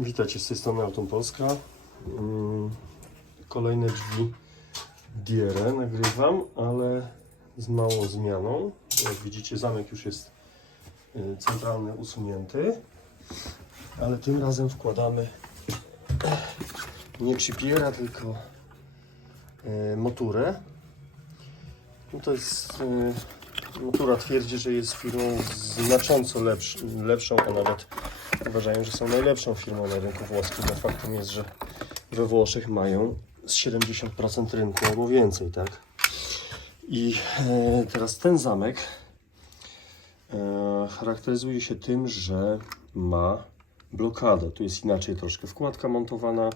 Witajcie z tej strony Auton Polska. Mm, Kolejne drzwi Diere nagrywam, ale z małą zmianą. Jak widzicie zamek już jest y, centralny usunięty, ale tym razem wkładamy nie chipiera, tylko y, moturę. No to jest y, motura twierdzi, że jest firmą znacząco lepsz, lepszą, a nawet uważają, że są najlepszą firmą na rynku włoskim. Faktem jest, że we Włoszech mają z 70% rynku albo więcej, tak? I e, teraz ten zamek e, charakteryzuje się tym, że ma blokadę. Tu jest inaczej troszkę wkładka montowana e,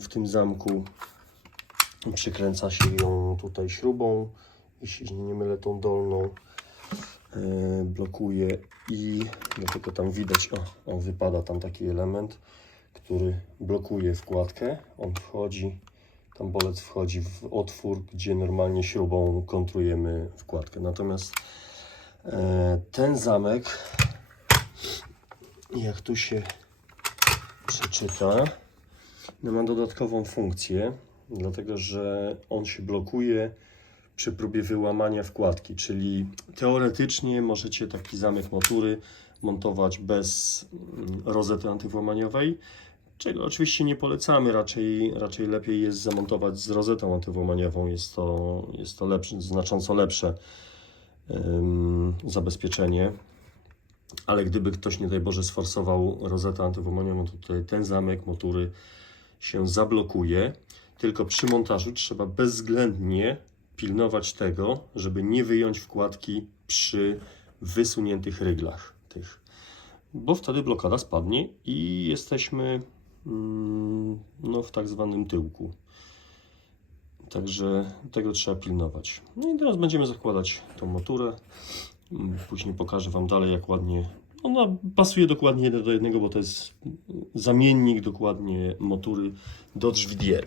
w tym zamku. Przykręca się ją tutaj śrubą, jeśli nie mylę tą dolną blokuje i dlatego tam widać, o, o wypada tam taki element, który blokuje wkładkę. On wchodzi, tam bolec wchodzi w otwór, gdzie normalnie śrubą kontrujemy wkładkę. Natomiast e, ten zamek, jak tu się przeczyta, no ma dodatkową funkcję, dlatego że on się blokuje przy próbie wyłamania wkładki, czyli teoretycznie możecie taki zamek motury montować bez mm, rozety antywłamaniowej, czego oczywiście nie polecamy, raczej, raczej lepiej jest zamontować z rozetą antywłamaniową, jest to, jest to lepsze, znacząco lepsze zabezpieczenie. Ale gdyby ktoś, nie daj Boże, sforsował rozetę antywłamaniową, to tutaj ten zamek motury się zablokuje. Tylko przy montażu trzeba bezwzględnie pilnować tego, żeby nie wyjąć wkładki przy wysuniętych ryglach tych, bo wtedy blokada spadnie i jesteśmy mm, no, w tak zwanym tyłku. Także tego trzeba pilnować. No i teraz będziemy zakładać tą moturę. Później pokażę Wam dalej, jak ładnie. Ona pasuje dokładnie jeden do jednego, bo to jest zamiennik dokładnie motury do drzwi Dier.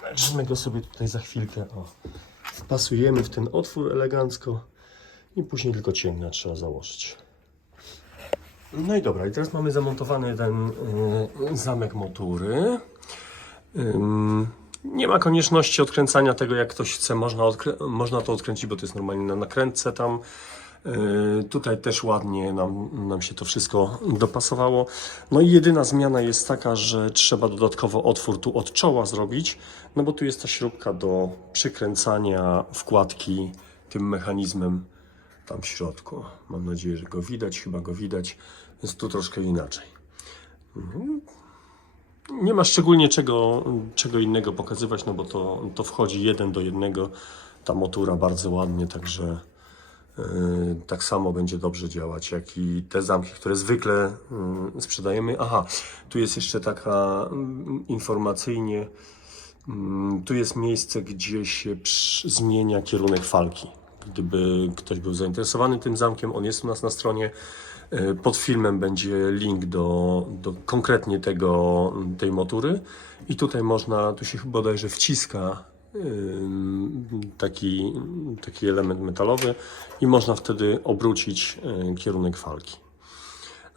Także my go sobie tutaj za chwilkę o, wpasujemy w ten otwór elegancko i później tylko ciemnia trzeba założyć. No i dobra, i teraz mamy zamontowany ten y, zamek motury. Nie ma konieczności odkręcania tego, jak ktoś chce, można, można to odkręcić, bo to jest normalnie na nakrętce tam. Yy, Tutaj też ładnie nam, nam się to wszystko dopasowało. No i jedyna zmiana jest taka, że trzeba dodatkowo otwór tu od czoła zrobić, no bo tu jest ta śrubka do przykręcania wkładki tym mechanizmem tam w środku. Mam nadzieję, że go widać, chyba go widać, jest tu troszkę inaczej. Mhm. Nie ma szczególnie czego, czego innego pokazywać, no bo to, to wchodzi jeden do jednego. Ta motura bardzo ładnie, także tak samo będzie dobrze działać, jak i te zamki, które zwykle yy, sprzedajemy. Aha, tu jest jeszcze taka mm, informacyjnie, mm, tu jest miejsce, gdzie się zmienia kierunek falki. Gdyby ktoś był zainteresowany tym zamkiem, on jest u nas na stronie. E, Pod filmem będzie link do, do konkretnie tego, tej motury i tutaj można, tu się bodajże wciska taki, taki element metalowy i można wtedy obrócić e, kierunek falki.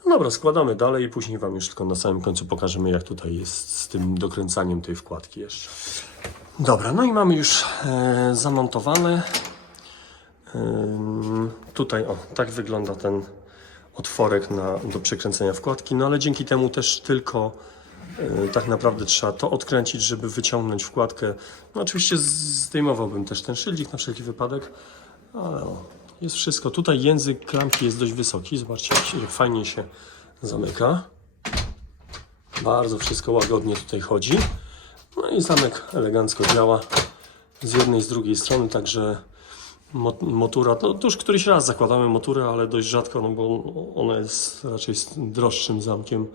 No dobra, składamy dalej i później Wam już tylko na samym końcu pokażemy jak tutaj jest z tym dokręcaniem tej wkładki jeszcze. Dobra, no i mamy już e, zamontowane. Ym, Tutaj o, tak wygląda ten otworek na, do przekręcenia wkładki, no ale dzięki temu też tylko tak naprawdę trzeba to odkręcić, żeby wyciągnąć wkładkę. No oczywiście z- zdejmowałbym też ten szyldzik na wszelki wypadek, ale o, jest wszystko. Tutaj język klamki jest dość wysoki, zobaczcie jak, fajnie się zamyka. Bardzo wszystko łagodnie tutaj chodzi. No i zamek elegancko działa z jednej i z drugiej strony, także Mo- Motura, no to już któryś raz zakładamy moturę, ale dość rzadko, no bo ona jest raczej s- droższym zamkiem.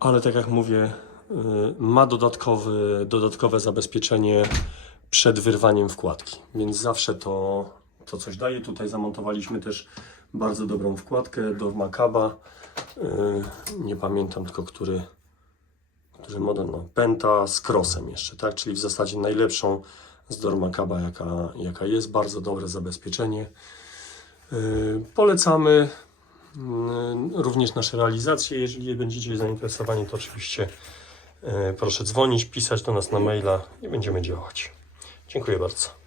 Ale tak jak mówię, y, ma dodatkowy, dodatkowe zabezpieczenie przed wyrwaniem wkładki, więc zawsze to, to coś daje. Tutaj zamontowaliśmy też bardzo dobrą wkładkę do Makaba. Y, Nie pamiętam tylko, który, który model, no, Penta z Crossem jeszcze, tak? Czyli w zasadzie najlepszą z Dormakaba, jaka, jaka jest. Bardzo dobre zabezpieczenie. Yy, polecamy. Mm, również nasze realizacje. Jeżeli będziecie zainteresowani, to oczywiście e, proszę dzwonić, pisać do nas na maila i będziemy działać. Dziękuję bardzo.